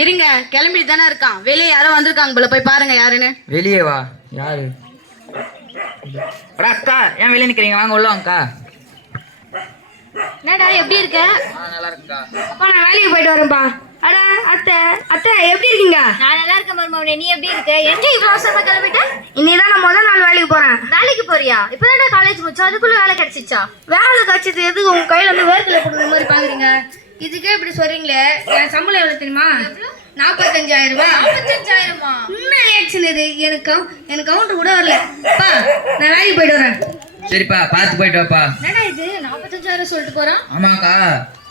இருங்க, கிளம்பிட்டு தானே இருக்கான். வெளியே யாரோ வந்திருக்காங்க போல, போய் பாருங்க யாருன்னு. வெளியே வா. யாரு? அக்கா, ஏன் வெளியே நிக்கிறீங்க? வாங்க உள்ள வாங்கக்கா. என்னடா எப்படி இருக்க? நல்லா இருக்குக்கா. அப்பா நான் வேலைக்கு போயிட்டு வரேன்ப்பா. அடா அத்தை அத்தை எப்படி இருக்கீங்க? நான் நல்லா இருக்கேன் மருமவனே, நீ எப்படி இருக்க? எங்க இவ்வளவு அவசரமா கிளம்பிட்ட? இன்னைதான் நான் முதல் நாள் வேலைக்கு போறேன். வேலைக்கு போறியா? இப்பதான்டா காலேஜ் முடிச்சா, அதுக்குள்ள வேலை கிடைச்சிச்சா? வேலை கட்சிது எதுக்கு உங்க கையில வந்து வேர்க்கலை கொடுக்குற மாதிரி பாக்குறீங்க? இதுக்கே இப்படி சொல்றீங்களே. என் சம்பளம் எவ்வளவு தெரியுமா? 45,000 ரூபாய். 45,000மா? உண்மை ரியாக்ஷன் இது. எனக்கு கவுண்டர் கூட வரல. அப்பா நான் வேலைக்கு போயிட்டு வரேன். சரிப்பா, பார்த்து போயிட்டு வாப்பா. என்னடா இது 45,000 சொல்லிட்டு போறான்? ஆமாக்கா,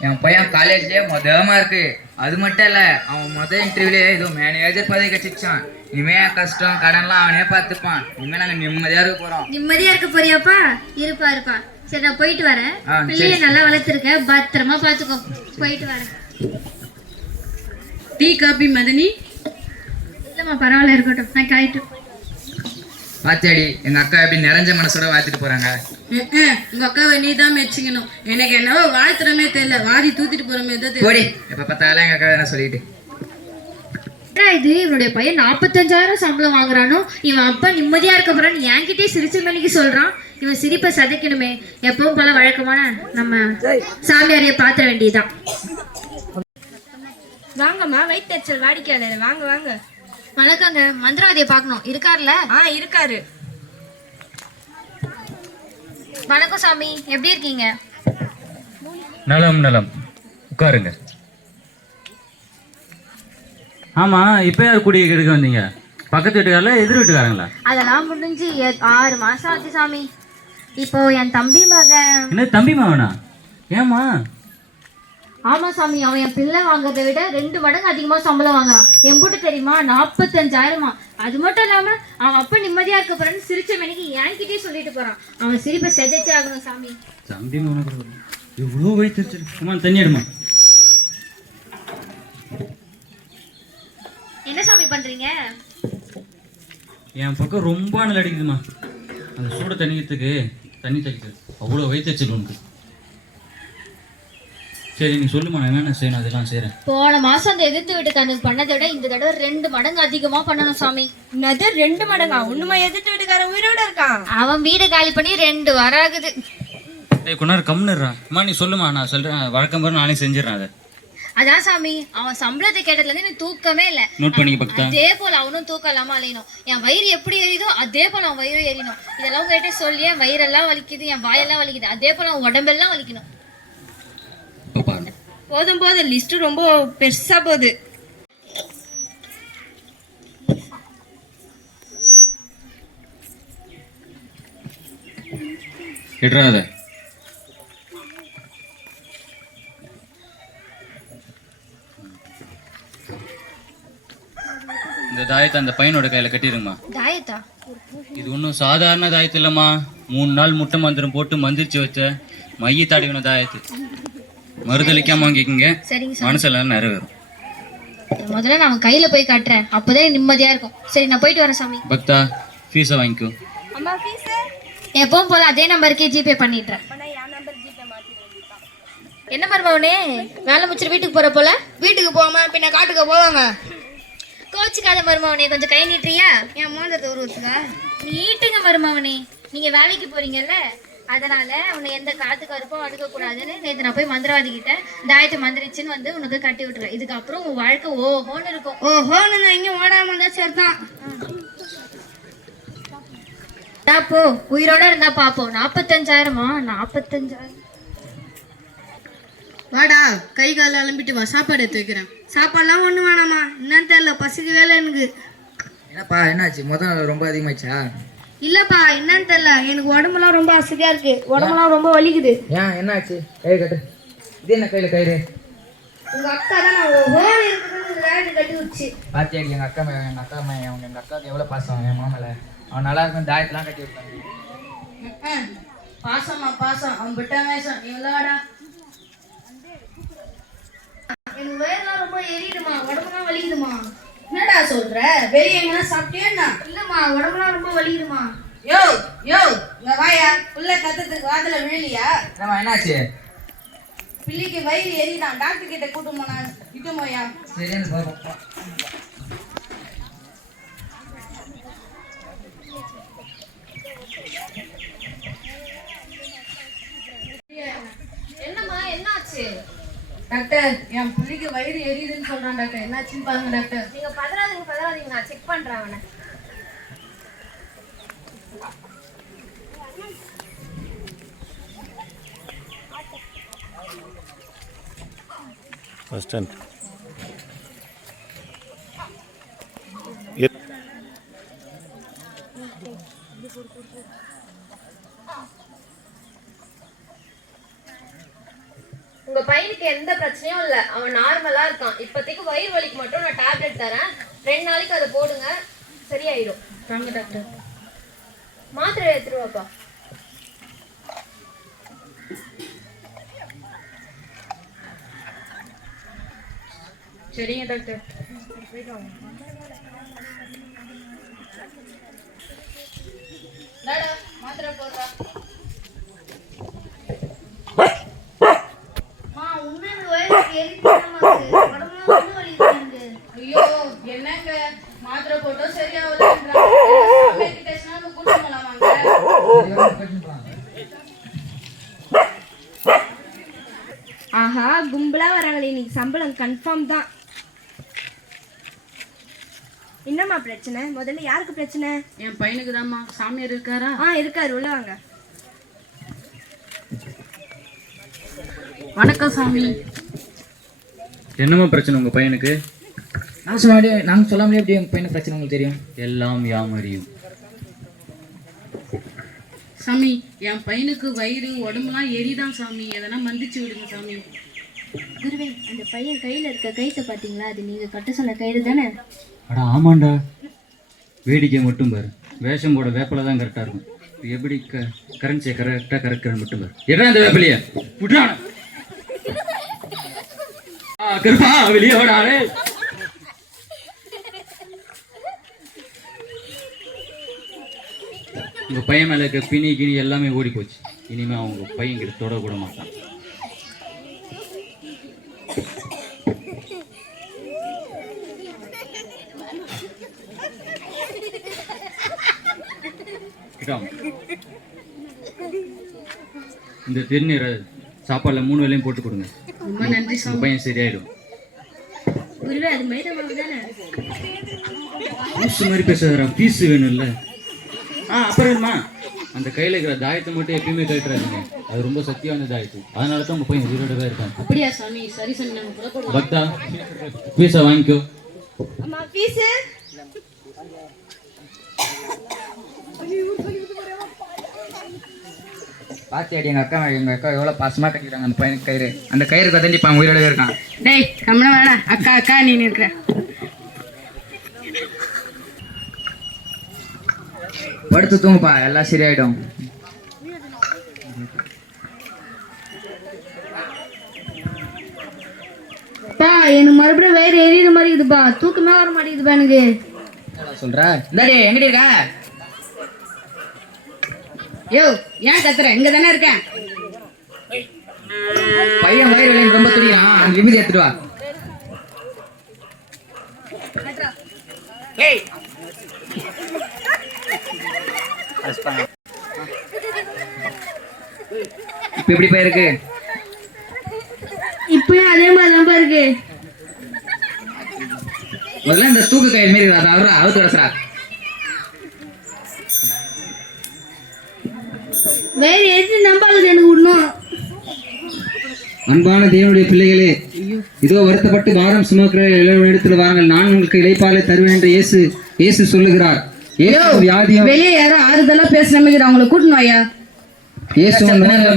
என் பையன் காலேஜ்லயே மொதமா இருக்கு. அது மட்டும் இல்ல, அவன் முதல் இன்டர்வியூலயே ஏதோ மேனேஜர் பதவி கிடைச்சிச்சான். இனிமே கஷ்டம் கடன்லாம் அவனே பார்த்துப்பான். இனிமே நாங்க நிம்மதியா இருக்க போறோம். நிம்மதியா இருக்க போறியாப்பா? இருப்பா. சரி நான் போயிட்டு வரேன். பிள்ளைய நல்லா வளர்த்துருக்க, பத்திரமா பாத்துக்கோ. போயிட்டு வரேன். டீ காபி மதனி? இல்லம்மா பரவாயில்ல, இருக்கட்டும். நான் காயிட்டு பாத்தியாடி, எங்க அக்கா எப்படி நிறைஞ்ச மனசோட வாழ்த்துட்டு போறாங்க. உங்க அக்காவை நீ தான் மெச்சிக்கணும். எனக்கு என்னவோ வாழ்த்துறமே தெரியல, வாதி தூத்திட்டு போறமே தான் போடி, எப்ப பார்த்தாலும் எங்க அக்கா என்ன சொல்லிட்டு. இது இவனுடைய பையன் 45,000 சம்பளம் வாங்குறானோ, இவன் அப்பா நிம்மதியா இருக்க போறான்னு என்கிட்டயே சிரிச்ச மணிக்கு சொல்றான். இவன் சிரிப்பை சதைக்கணுமே. எப்பவும் போல வழக்கமான நம்ம சாமியாரைய பாத்திர வேண்டியதுதான். வாங்கம்மா, வைத்தறிச்சல் வாடிக்கையாளர். வாங்க வாங்க. வணக்கங்க, மந்திரவாதியை பார்க்கணும். இருக்காருல்ல? இருக்காரு. வணக்கம் சாமி, எப்படி இருக்கீங்க? நலம் உட்காருங்க. ஆமா, இப்ப யார் குடி கெடுக்க வந்தீங்க? பக்கத்து வீட்டுக்காரல எதிர் வீட்டுக்காரங்களா? அதெல்லாம் முடிஞ்சு 6 மாசம் ஆச்சு சாமி. இப்போ என் தம்பி மகன். என்ன தம்பி மகனா? ஏமா? ஆமா சாமி, அவன் என் பிள்ளை வாங்குறதை விட 2 மடங்கு அதிகமா சம்பளம் வாங்குறான். எம்பூட்டு தெரியுமா? 45,000. அது மட்டும் இல்லாம அவன் அப்ப நிம்மதியா இருக்க போறான்னு சிரிச்ச மணிக்கு என்கிட்டயே சொல்லிட்டு போறான். அவன் சிரிப்பை செதைச்சே ஆகணும் சாமி. தம்பி மகனுக்கு இவ்வளோ வைத்தறிச்சல்? அம்மா தண்ணி எடுமா. என்ன சாமி பண்றீங்க? என் பக்கம் ரொம்ப அனல் அடிக்குதுமா. அந்த சூட தண்ணிக்கிறதுக்கு தண்ணி தைக்குது. அவ்வளோ வைத்தறிச்சல் உனக்கு. சரி நீ சொல்லுமா, நான் என்னென்ன செய்யணும் அதெல்லாம் செய்கிறேன். போன மாசம் அந்த எதிர்த்து வீட்டுக்காரனுக்கு பண்ணதை விட இந்த தடவை 2 மடங்கு அதிகமா பண்ணணும் சாமி. என்னது 2 மடங்கா? ஒண்ணுமா? எதிர்த்து வீட்டுக்காரன் உயிரோட இருக்கான். அவன் வீடு காலி பண்ணி 2 வாரம் ஆகுது. டேய் கொண்டாரு கம்னுறா. அம்மா நீ சொல்லுமா, நான் சொல்கிறேன். வழக்கம் போல நானே செஞ்சிடறேன் அதை. அதான் சாமி, அவன் சம்பளத்தை கேட்டதுல இருந்து எனக்கு தூக்கமே இல்ல. நோட் பண்ணி பக்தா. அதே போல அவனும் தூக்கம் இல்லாம அலையணும். என் வயிறு எப்படி எரியுதோ அதே போல அவன் வயிறு எரியணும். இதெல்லாம் உங்ககிட்ட சொல்லி என் வயிறெல்லாம் வலிக்குது, என் வாயெல்லாம் வலிக்குது. அதே போல அவன் உடம்பெல்லாம் வலிக்கணும். போதும் லிஸ்ட் ரொம்ப பெருசா போகுது. எடுறாத. இந்த தாயத்தை அந்த பையனோட கையில கட்டிடுங்கம்மா. தாயத்தா? இது ஒன்றும் சாதாரண தாயத்து இல்லைம்மா. 3 நாள் முட்டை மந்திரம் போட்டு மந்திரிச்சு வச்ச மைய தாடிக்கணும் தாயத்து. மறுதளிக்காம வாங்கிக்கோங்க. சரிங்க சாமி. மனசெல்லாம் நிறைவேறும். முதல்ல நான் அவன் கையில போய் காட்டுறேன், அப்போதான் நிம்மதியா இருக்கும். சரி நான் போயிட்டு வரேன் சாமி. பக்தா, ஃபீஸை வாங்கிக்கோ. அம்மா ஃபீஸ் எப்பவும் போல அதே நம்பருக்கே ஜிபே பண்ணிடுறேன். என் நம்பர் ஜிபே மாத்திடுறேன். என்ன மருமவனே, வேலை முடிச்சுட்டு வீட்டுக்கு போற போல? வீட்டுக்கு போகாம பின்ன காட்டுக்கு போவாங்க. கோச்சுக்காத மருமவனே, கொஞ்சம் கை நீட்டுறியா? என் மோதிரத்தை உருவத்துக்கா? நீட்டுங்க மருமவனே, நீங்க வேலைக்கு போறீங்கல்ல, அதனால உன்னை எந்த காத்து கருப்பும் அடுக்க கூடாதுன்னு நேற்று நான் போய் மந்திரவாதி கிட்ட தாயத்தை மந்திரிச்சுன்னு வந்து உனக்கு கட்டி விட்டுறேன். இதுக்கப்புறம் உன் வாழ்க்கை ஓஹோன்னு இருக்கும். ஓஹோன்னு நான் இங்க ஓடாம இருந்தா சரிதான். போ, உயிரோட இருந்தா பாப்போம். 45,000மா? 45,000. வாடா, கை கால அலம்பிட்டு வா, சாப்பாடு எடுத்து வைக்கிறேன். சாப்பாடுலாம் ஒண்ணு வேணாமா? என்னன்னு தெரியல, பசிக்கு வேலை எனக்கு. என்னப்பா என்னாச்சு? முதல் ரொம்ப அதிகமாச்சா? இல்லப்பா, என்னன்னு தெரியல, எனக்கு உடம்புலாம் ரொம்ப அசதியா இருக்கு. உடம்புலாம் ரொம்ப வலிக்குது. ஏன் என்னாச்சு? கை கட்டு. இது என்ன கையில கயிறு? உங்க அக்கா தான் நான் ஓஹோன்னு இருக்குன்னு வேலை கட்டி வச்சு. பாத்தியா எங்க அக்காவுக்கு எவ்வளவு பாசம் என் மாமல. அவன் நல்லா இருக்கும், தாயத்தெல்லாம் கட்டி விட்டாங்க. பாசமா பாசம், அவன் விட்ட வேஷம். நீ விளையாடா. எனக்கு வயிறுலாம் ரொம்ப எரியுதுமா, உடம்புலாம் வலிக்குதுமா. என்னடா சொல்ற? வெளியே எங்கன்னா சாப்பிட்டியா? இல்லம்மா, உடம்புலாம் ரொம்ப வலிக்குதுமா. யோ யோ, இங்க வாயா. புள்ள கத்துறதுக்கு வாதுல விழலியா? என்னம்மா என்னாச்சு? பிள்ளைக்கு வயிறு எரிதான், டாக்டர் கிட்ட கூட்டு போனா இட்டு போயா. சரின்னு பாப்பா. என்னம்மா என்னாச்சு? டாக்டர் என் பிள்ளைக்கு வயிறு எரியுதுன்னு சொல்றான் டாக்டர், என்னாச்சுன்னு பாருங்க டாக்டர். நீங்க பதறாதீங்க, நான் செக் பண்றேன் அவனை. ஃபர்ஸ்ட் டைம் உங்க பையனுக்கு எந்த பிரச்சனையும் இல்ல, அவன் நார்மலா இருக்கான். இப்போதைக்கு வயிறு வலிக்கு மட்டும் நான் டேப்லெட் தரேன், 2 நாளைக்கு அதை போடுங்க, சரியாயிடும். வாங்க டாக்டர். மாத்திரை எடுத்துட்டு வாப்பா. சரிங்க டாக்டர். டாடா மாத்திரை போடுறா. ஐயோ என்னங்க மாத்திரை போட்டோம் சரியாகல. ஆஹா, கும்பலா வராங்களே, இன்னைக்கு சம்பளம் கன்ஃபார்ம் தான். என்னம்மா பிரச்சனை? முதல்ல யாருக்கு பிரச்சனை? என் பையனுக்கு தான்மா. சாமியார் இருக்காரா? இருக்காரு, உள்ள வாங்க. வணக்கம் சாமி. என்னம்மா பிரச்சனை உங்க பையனுக்கு? நாங்கள் சொல்லாமலே எப்படி எங்கள் பையனுக்கு பிரச்சனை உங்களுக்கு தெரியும்? எல்லாம் யாம் அறியும். சாமி என் பையனுக்கு வயிறு உடம்புலாம் எரிதான் சாமி, எதனா மந்திச்சு விடுங்க சாமி. குருவே, அந்த பையன் கையில இருக்க கயித்தை பாத்தீங்களா? அது நீங்க கட்ட சொன்ன கயிறு தானே? அட ஆமாண்டா, வேடிக்கை மட்டும் பாரு, வேஷம் போட வேப்பில தான் கரெக்டாக இருக்கும். எப்படி கரன்சியை கரெக்டாக கரெக்டாக மட்டும் பாரு. எடா இந்த வேப்பிலையா விட்டுறான கருப்பா வெளியே ஓடானே. உங்க பையன் மேல இருக்க பிணி கிணி எல்லாமே ஓடி போச்சு. இனிமே அவங்க பையன் கிட்ட தொட கூட மாட்டான். இந்த திருநீரை சாப்பாடுல 3 வேளையும் போட்டு கொடுங்க. ரொம்ப நன்றி உங்க பையன் சரியாயிடும். குருவே, அது மைதா மாவு தானே? லூசு மாதிரி பேசாதடா, பீஸ் வேணும்ல. அப்புறமா அந்த கையில இருக்கிற தாயத்தை மட்டும் எப்பயுமே கட்டுறாங்க, அது ரொம்ப சக்தியான தாயத்து. அதனால தான் உங்க பையன் உயிரோடவே இருக்கான். அப்படியா சாமி? சரி சாமி, நாங்கள் புறப்படுவோம். பக்தா, பீஸை வாங்கிக்கோ. அம்மா ஃபீஸ்? பாத்தியாடி எங்கள் அக்கா எவ்வளோ பாசமாக கட்டிக்கிறாங்க அந்த பையனுக்கு கயிறு. அந்த கயிறு கதண்டி இப்போ உயிரோடவே இருக்கான். டேய் கம்மனா வேணா, அக்கா அக்கா நீ இருக்கிற. படுத்து தூங்குப்பா, எல்லாம் சரியாயிடும். பா எனக்கு மறுபடியும் வயிறு எரியுற மாதிரி இருக்குதுப்பா, தூக்கமே வர மாட்டேங்குதுப்பா எனக்கு. சொல்ற இந்தாடி எங்கடி இருக்க? யோ ஏன் கத்துற? இங்க தானே இருக்கேன். பையன் வயிறு வலின்னு ரொம்ப துடிக்கிறான், அந்த விபதி எடுத்துட்டு வா. இப்ப எப்படி போயிருக்கு? இப்பயும் அதே மாதிரி தான் இருக்கு. முதல்ல இந்த தூக்கு கயிறு மாரி அவரா அவுத்து வரசா. வேற எது நம்பாளுது எனக்கு விடணும். அன்பான தேவனுடைய பிள்ளைகளே, இதோ வருத்தப்பட்டு பாரம் சுமக்கிற இடத்துல வாருங்கள், நான் உங்களுக்கு இளைப்பாலை தருவேன் என்று இயேசு சொல்லுகிறார். வியாதியும் வெளியே யாரும் ஆறுதலா பேசுற மாதிரி அவங்களை கூட்டணும் ஐயா. இயேசு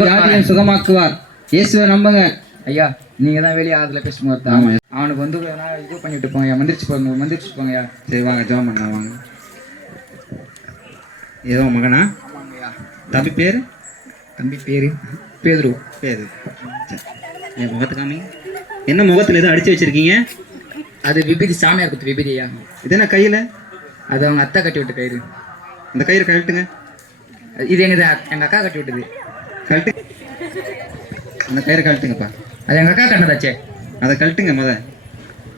வியாதியும் சுகமாக்குவார். இயேசுவை நம்புங்க ஐயா. நீங்க தான் வெளியே ஆறுதல பேசும்போது அவனுக்கு வந்து இது பண்ணிட்டு போங்க, மந்திரிச்சு போங்கய்யா. சரி வாங்க, ஜெபம் பண்ணலாம் வாங்க. ஏதோ மகனா? தம்பி பேரு? தம்பி பேரு பேதுரு. பேரு என் முகத்தை காமி. என்ன முகத்தில் எதுவும் அடிச்சு வச்சிருக்கீங்க? அது விபதி, சாமியார் கொடுத்த விபதி ஐயா. இது என்ன கையில்? அது அவங்க அத்தை கட்டி விட்ட கயிறு. அந்த கயிறு கழட்டுங்க. இது எங்க அக்கா கட்டி விட்டது. கழட்டு, அந்த கயிறு கழட்டுங்கப்பா. அது எங்கள் அக்கா கண்ணதாச்சே. அதை கழட்டுங்க முத.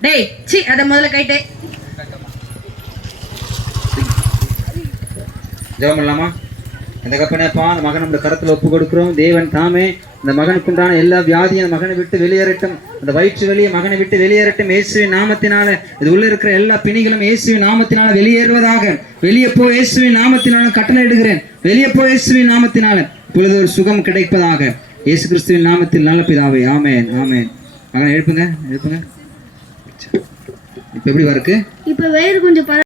டேய் சி அத முதல்ல கைட்டே. ஜெபம் பண்ணலாமா? அந்த கப்பனேப்பா அந்த மகன் நம்முடைய கரத்தில் ஒப்பு கொடுக்கிறோம். தேவன் தாமே இந்த மகனுக்குண்டான எல்லா வியாதியும் அந்த மகனை விட்டு வெளியேறட்டும். அந்த வயிற்று வெளியே மகனை விட்டு வெளியேறட்டும் இயேசுவின் நாமத்தினால. இது உள்ள இருக்கிற எல்லா பிணிகளும் இயேசுவின் நாமத்தினால வெளியேறுவதாக. வெளியே போ இயேசுவின் நாமத்தினால கட்டளையிடுகிறேன். வெளியே போ இயேசுவின் நாமத்தினால. இப்பொழுது ஒரு சுகம் கிடைப்பதாக இயேசு கிறிஸ்துவின் நாமத்தில் நல்ல பிதாவே. ஆமென் ஆமென். மகன் எழுப்புங்க எழுப்புங்க. இப்போ எப்படி இருக்கு? இப்போ வயிறு கொஞ்சம் பா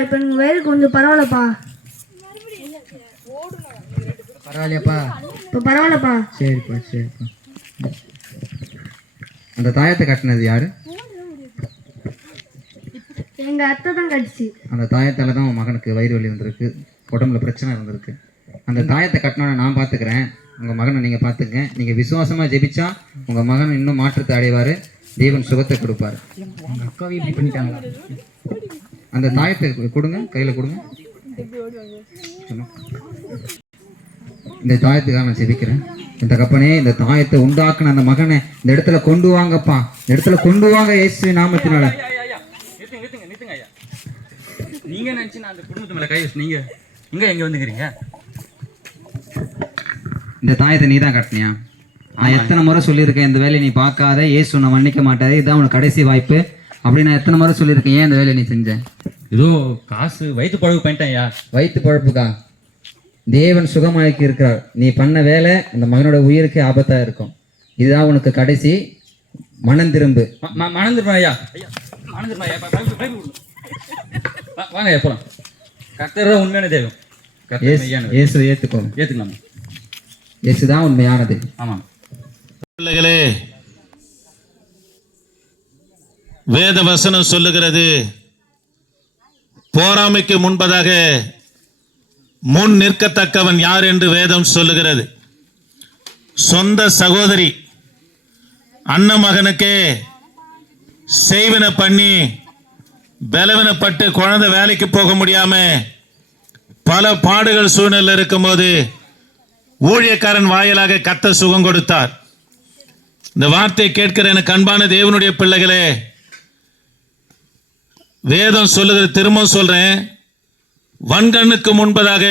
இப்போ எனக்கு வயிறு கொஞ்சம் பரவாயில்லப்பா. பரவாயில்லையாப்பா? இப்போ பரவாயில்லப்பா. சரிப்பா சரிப்பா. அந்த தாயத்தை கட்டினது யாரு? எங்க அத்தை தான் கடிச்சு. அந்த தாயத்தால தான் உன் மகனுக்கு வயிறு வலி வந்திருக்கு, உடம்புல பிரச்சனை இருந்திருக்கு. அந்த தாயத்தை கட்டினோட நான் பார்த்துக்கிறேன். உங்கள் மகனை நீங்கள் பார்த்துங்க. நீங்கள் விசுவாசமாக ஜெபிச்சா உங்கள் மகன் இன்னும் மாற்றத்தை அடைவார். தேவன் சுகத்தை கொடுப்பார். உங்கள் அக்காவை இப்படி பண்ணிட்டாங்களா? அந்த தாயத்தை கொடுங்க, கையில் கொடுங்க. இந்த தாயத்துக்காக நான் ஜெபிக்கிறேன். இந்த கப்பனே இந்த தாயத்தை உண்டாக்குன அந்த மகனை இந்த இடத்துல கொண்டு வாங்கப்பா. இந்த இடத்துல கொண்டு வாங்க இயேசு நாமத்தினால. நீங்க நினைச்சு நான் அந்த குடும்பத்து மேல கை வச்சு நீங்க எங்க வந்துக்கிறீங்க? இந்த தாயத்தை நீ தான் கட்டினியா? நான் எத்தனை முறை சொல்லியிருக்கேன் இந்த வேலையை நீ பார்க்காத, இயேசு உன்னை மன்னிக்க மாட்டாரு, இதுதான் உனக்கு கடைசி வாய்ப்பு அப்படின்னு நான் எத்தனை முறை சொல்லியிருக்கேன். ஏன் இந்த வேலையை நீ செஞ்ச? ஏதோ காசு வயிற்று பழகு பண்ணிட்டேன் யா. வயிற்று பழப்புக்கா? தேவன் சுகமாக்கி இருக்கிறார். நீ பண்ண வேலை அந்த மகனோட உயிருக்கு ஆபத்தா இருக்கும். இதுதான் உனக்கு கடைசி. மனம் திரும்பு. மணந்துருப்பா ஐயா. மணந்துருப்பா ஐயா. வாங்க ஐயா போலாம். கர்த்தர் தான் உண்மையான தெய்வம். இயேசு ஏத்துக்கோங்க. ஏத்துக்கலாமா? இயேசுதான் உண்மையானது. ஆமாம். பிள்ளைகளே, வேத வசனம் சொல்லுகிறது, போராமைக்கு முன்பதாக முன் நிற்கத்தக்கவன் யார் என்று வேதம் சொல்லுகிறது. சொந்த சகோதரி அண்ணன் மகனுக்கே செய்வன பண்ணி பலவீனப்பட்டு குழந்தை வேலைக்கு போக முடியாம பல பாடுகள் சூழ்நிலை இருக்கும்போது ஊழியக்காரன் வாயிலாக கர்த்தர் சுகம் கொடுத்தார். இந்த வார்த்தையை கேட்கிற எனக்கு அன்பான தேவனுடைய பிள்ளைகளே, வேதம் சொல்லுகிற, திரும்ப சொல்றேன், வன்கண்ணுக்கு முன்பதாக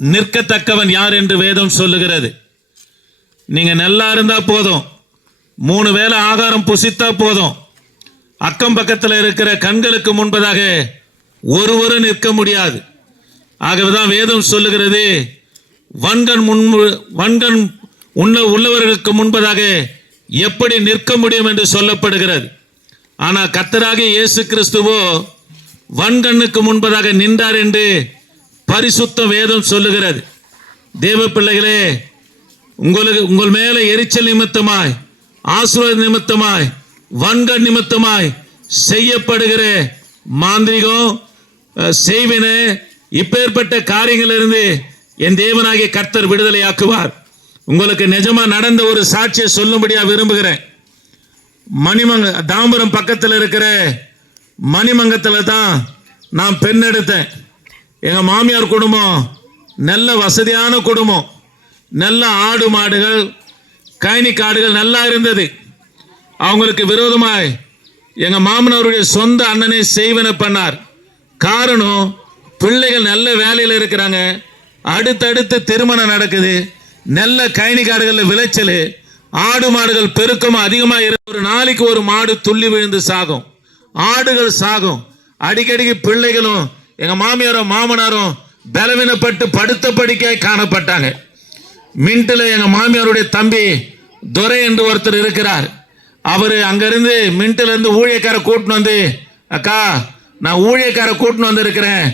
நிற்கத்தக்கவன் யார் என்று வேதம் சொல்லுகிறது. நீங்க நல்லா இருந்தா போதும், 3 வேளை ஆகாரம் புசித்தா போதும், அக்கம் பக்கத்தில் இருக்கிற கண்களுக்கு முன்பதாக ஒருவரும் நிற்க முடியாது. ஆகவேதான் வேதம் சொல்லுகிறது, வன்கண் உள்ளவர்களுக்கு முன்பதாக எப்படி நிற்க முடியும் என்று சொல்லப்படுகிறது. ஆனால் கர்த்தராகிய இயேசு கிறிஸ்துவோ வன்கண்ணுக்கு முன்பதாக நின்றார் என்று பரிசுத்த வேதம் சொல்லுகிறது. தேவ பிள்ளைகளே, உங்கள் மேல எரிச்சல் நிமித்தமாய், ஆசீர்வாத நிமித்தமாய், வன்கண் நிமித்தமாய் செய்யப்படுகிற மாந்திரிகம், செய்வின, இப்பேற்பட்ட காரியங்களிலிருந்து என் தேவனாகிய கர்த்தர் விடுதலையாக்குவார். உங்களுக்கு நிஜமா நடந்த ஒரு சாட்சியை சொல்லும்படியா விரும்புகிறேன். தாம்பரம் பக்கத்தில் இருக்கிற மணிமங்கத்தில் தான் நான் பெண் எடுத்தேன். எங்கள் மாமியார் குடும்பம் நல்ல வசதியான குடும்பம். நல்ல ஆடு மாடுகள், கழனி காடுகள் நல்லா இருந்தது. அவங்களுக்கு விரோதமாய் எங்கள் மாமனாருடைய சொந்த அண்ணனை செய்வன பண்ணார். காரணம், பிள்ளைகள் நல்ல வேலையில் இருக்கிறாங்க, அடுத்தடுத்து திருமணம் நடக்குது, நல்ல கழனி காடுகளில் விளைச்சல், ஆடு மாடுகள் பெருக்கம் அதிகமாக இருக்கு. ஒரு நாளைக்கு ஒரு மாடு துள்ளி விழுந்து சாகும், ஆடுகள் சாகும். அடிக்கடிக்கு பிள்ளைகளும் எங்க மாமியாரும் மாமனாரும் பலவீனப்பட்டு படுத்த படிக்காய் காணப்பட்டாங்க. மின்ட்டில் எங்க மாமியாருடைய தம்பி துரை என்று ஒருத்தர் இருக்கிறார். அவரு அங்கிருந்து மின்ட்டில இருந்து ஊழியக்கார கூட்டின்னு வந்து, அக்கா நான் ஊழியக்கார கூட்டின்னு வந்து இருக்கிறேன்,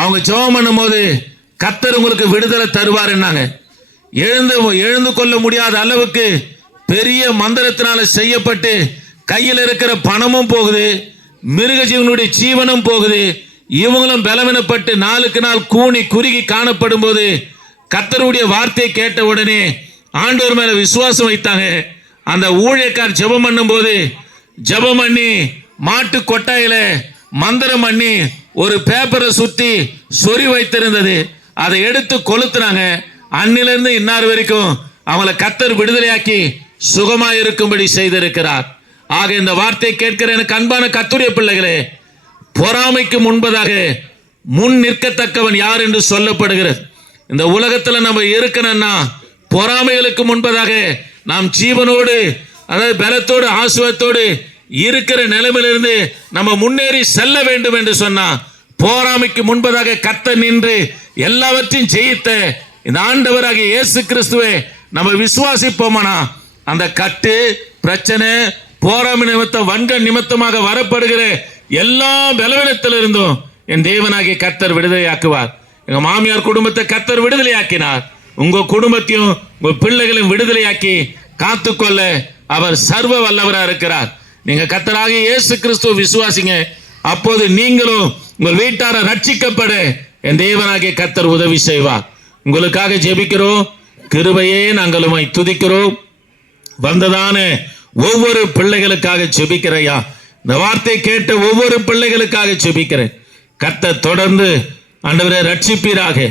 அவங்க ஜெபம் பண்ணும் போது கர்த்தர் உங்களுக்கு விடுதலை தருவாருன்னாங்க. எழுந்து கொள்ள முடியாத அளவுக்கு பெரிய மந்திரத்தினால செய்யப்பட்டு கையில் இருக்கிற பணமும் போகுது, மிருக ஜீவனுடைய ஜீவனும் போகுது. இவங்களும் பலவீனப்பட்டு நாளுக்கு நாள் கூனி குறுகி காணப்படும் போது கர்த்தருடைய வார்த்தையை கேட்ட உடனே ஆண்டவர் மேல விசுவாசம் வைத்தாங்க. அந்த ஊழியக்கார் ஜெபம் பண்ணும் போது ஜெபம் பண்ணி மாட்டு கொட்டாயில மந்திரம் பண்ணி ஒரு பேப்பரை சுத்தி சொறி வைத்திருந்தது, அதை எடுத்து கொளுத்துனாங்க. அன்னிலிருந்து இன்னார் வரைக்கும் அவங்களை கர்த்தர் விடுதலையாக்கி சுகமாய் இருக்கும்படி செய்திருக்கிறார். ஆக இந்த வார்த்தை கேட்கிற எனக்கு அன்பான கர்த்தருடைய பிள்ளைகளே, பொறாமைக்கு முன்பதாக முன் நிற்கத்தக்கவன் யார் என்று சொல்லப்படுகிறது. இந்த உலகத்துல நம்ம இருக்கணும்னா பொறாமைகளுக்கு முன்பதாக நாம் ஜீவனோடு, அதாவது பலத்தோடு ஆசுவத்தோடு இருக்கிற நிலைமையிலிருந்து நம்ம முன்னேறி செல்ல வேண்டும் என்று சொன்னா பொறாமைக்கு முன்பதாக கர்த்தர் நின்று எல்லாவற்றையும் ஜெயித்த இந்த ஆண்டவராகிய இயேசு கிறிஸ்துவை நம்ம விசுவாசிப்போமானா அந்த கட்டு பிரச்சனை போராமை நிமித்தம் வன்க நிமித்தமாக வரப்படுகிற எல்லா பலவீனத்திலிருந்தும் என் தேவனாகிய கர்த்தர் விடுதலையாக்குவார். எங்க மாமியார் குடும்பத்தை கர்த்தர் விடுதலையாக்கினார். உங்க குடும்பத்தையும் உங்க பிள்ளைகளையும் விடுதலையாக்கி காத்துக்கொள்ள அவர் சர்வ வல்லவரா இருக்கிறார். நீங்க கர்த்தராகிய இயேசு கிறிஸ்துவை விசுவாசிங்க. அப்போது நீங்களும் உங்கள் வீட்டாரை ரட்சிக்கப்பட என் தேவனாகிய கர்த்தர் உதவி செய்வார். உங்களுக்காக ஜெபிக்கிறோம். கிருபையே நாங்கள் உம்மை துதிக்கிறோம். வந்ததான ஒவ்வொரு பிள்ளைகளுக்காக ஜெபிக்கிறையா. இந்த வார்த்தை கேட்ட ஒவ்வொரு பிள்ளைகளுக்காக ஜெபிக்கிறேன். கர்த்தர் தொடர்ந்து ஆண்டவரை ரட்சிப்பீராக.